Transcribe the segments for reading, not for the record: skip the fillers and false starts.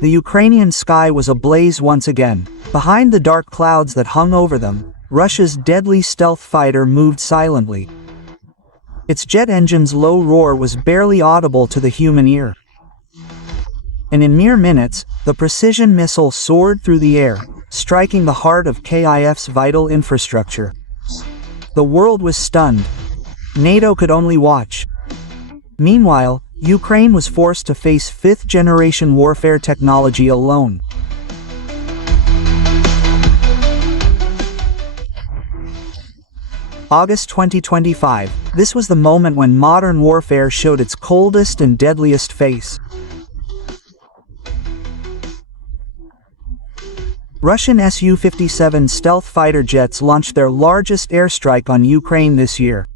The Ukrainian sky was ablaze once again. Behind the dark clouds that hung over them, Russia's deadly stealth fighter moved silently. Its jet engine's low roar was barely audible to the human ear. And in mere minutes, the precision missile soared through the air, striking the heart of Kyiv's vital infrastructure. The world was stunned. NATO could only watch. Meanwhile, Ukraine was forced to face fifth-generation warfare technology alone. August 2025. This was the moment when modern warfare showed its coldest and deadliest face. Russian Su-57 stealth fighter jets launched their largest airstrike on Ukraine this year.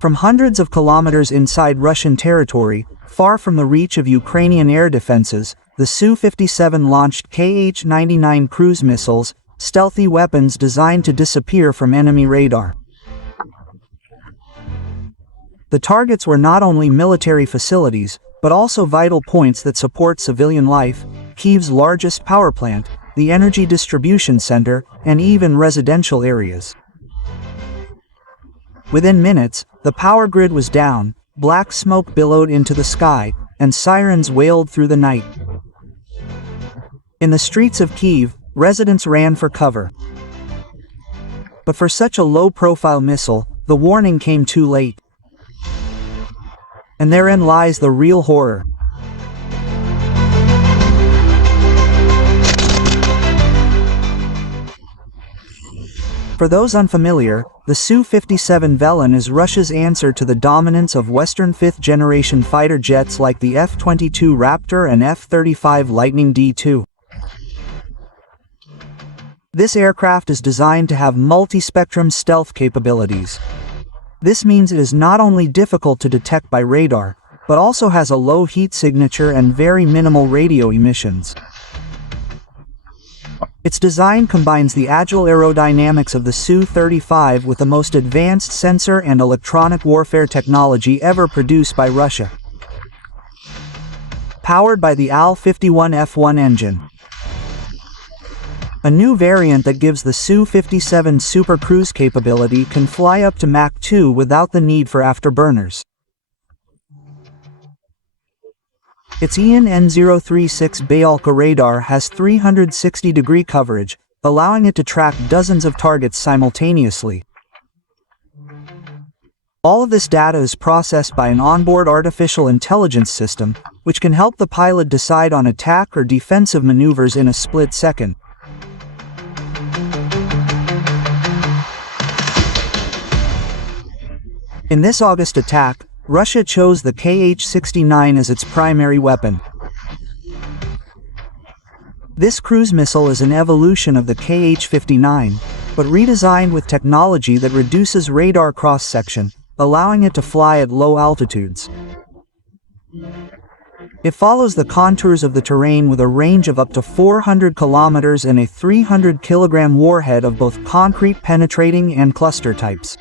From hundreds of kilometers inside Russian territory, far from the reach of Ukrainian air defenses, the Su-57 launched Kh-99 cruise missiles, stealthy weapons designed to disappear from enemy radar. The targets were not only military facilities, but also vital points that support civilian life, Kyiv's largest power plant, the energy distribution center, and even residential areas. Within minutes, the power grid was down, black smoke billowed into the sky, and sirens wailed through the night. In the streets of Kyiv, residents ran for cover. But for such a low-profile missile, the warning came too late. And therein lies the real horror. For those unfamiliar, the Su-57 Velen is Russia's answer to the dominance of Western fifth-generation fighter jets like the F-22 Raptor and F-35 Lightning D2. This aircraft is designed to have multi-spectrum stealth capabilities. This means it is not only difficult to detect by radar, but also has a low heat signature and very minimal radio emissions. Its design combines the agile aerodynamics of the Su-35 with the most advanced sensor and electronic warfare technology ever produced by Russia. Powered by the Al-51F1 engine. A new variant that gives the Su-57 Super Cruise capability can fly up to Mach 2 without the need for afterburners. Its Ian N036 Bayalka radar has 360-degree coverage, allowing it to track dozens of targets simultaneously. All of this data is processed by an onboard artificial intelligence system, which can help the pilot decide on attack or defensive maneuvers in a split second. In this August attack, Russia chose the Kh-69 as its primary weapon. This cruise missile is an evolution of the Kh-59, but redesigned with technology that reduces radar cross-section, allowing it to fly at low altitudes. It follows the contours of the terrain with a range of up to 400 kilometers and a 300-kilogram warhead of both concrete penetrating and cluster types.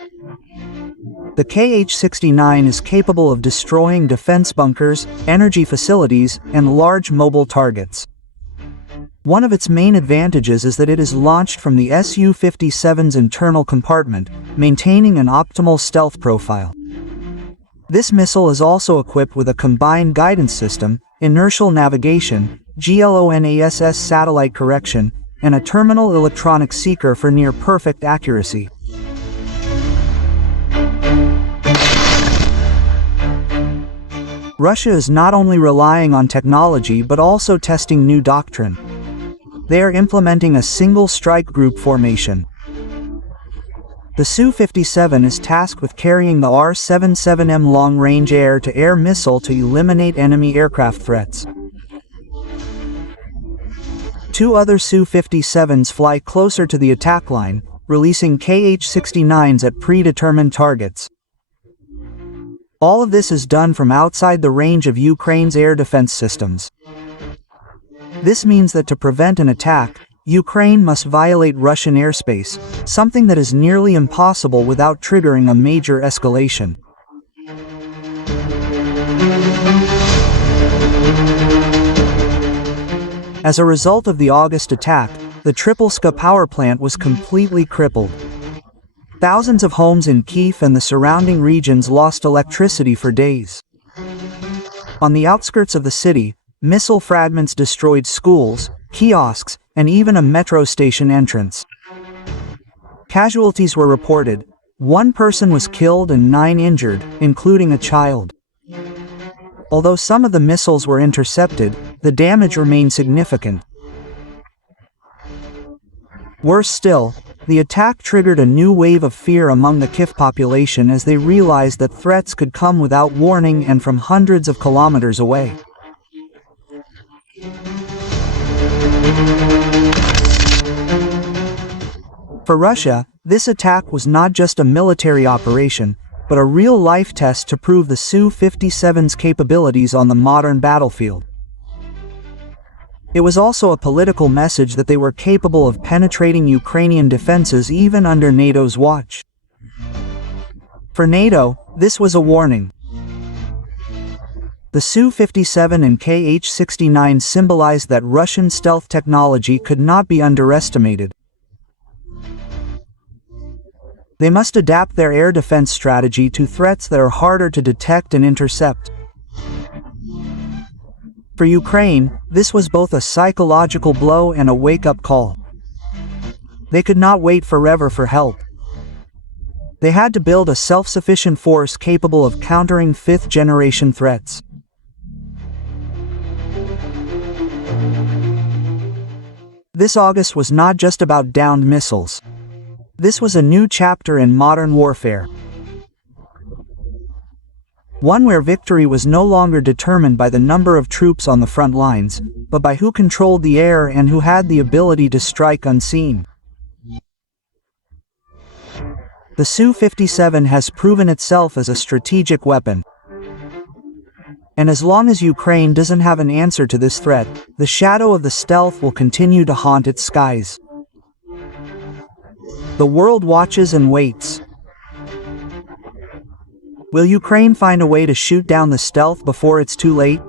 The Kh-69 is capable of destroying defense bunkers, energy facilities, and large mobile targets. One of its main advantages is that it is launched from the Su-57's internal compartment, maintaining an optimal stealth profile. This missile is also equipped with a combined guidance system, inertial navigation, GLONASS satellite correction, and a terminal electronic seeker for near-perfect accuracy. Russia is not only relying on technology but also testing new doctrine. They are implementing a single strike group formation. The Su-57 is tasked with carrying the R-77M long-range air-to-air missile to eliminate enemy aircraft threats. Two other Su-57s fly closer to the attack line, releasing Kh-69s at predetermined targets. All of this is done from outside the range of Ukraine's air defense systems. This means that to prevent an attack, Ukraine must violate Russian airspace, something that is nearly impossible without triggering a major escalation. As a result of the August attack, the Tripolska power plant was completely crippled. Thousands of homes in Kyiv and the surrounding regions lost electricity for days. On the outskirts of the city, missile fragments destroyed schools, kiosks, and even a metro station entrance. Casualties were reported. 1 person was killed and 9 injured, including a child. Although some of the missiles were intercepted, the damage remained significant. Worse still, the attack triggered a new wave of fear among the Kyiv population as they realized that threats could come without warning and from hundreds of kilometers away. For Russia, this attack was not just a military operation, but a real-life test to prove the Su-57's capabilities on the modern battlefield. It was also a political message that they were capable of penetrating Ukrainian defenses even under NATO's watch. For NATO, this was a warning. The Su-57 and Kh-69 symbolized that Russian stealth technology could not be underestimated. They must adapt their air defense strategy to threats that are harder to detect and intercept. For Ukraine, this was both a psychological blow and a wake-up call. They could not wait forever for help. They had to build a self-sufficient force capable of countering fifth-generation threats. This August was not just about downed missiles. This was a new chapter in modern warfare. One where victory was no longer determined by the number of troops on the front lines, but by who controlled the air and who had the ability to strike unseen. The Su-57 has proven itself as a strategic weapon. And as long as Ukraine doesn't have an answer to this threat, the shadow of the stealth will continue to haunt its skies. The world watches and waits. Will Ukraine find a way to shoot down the stealth before it's too late?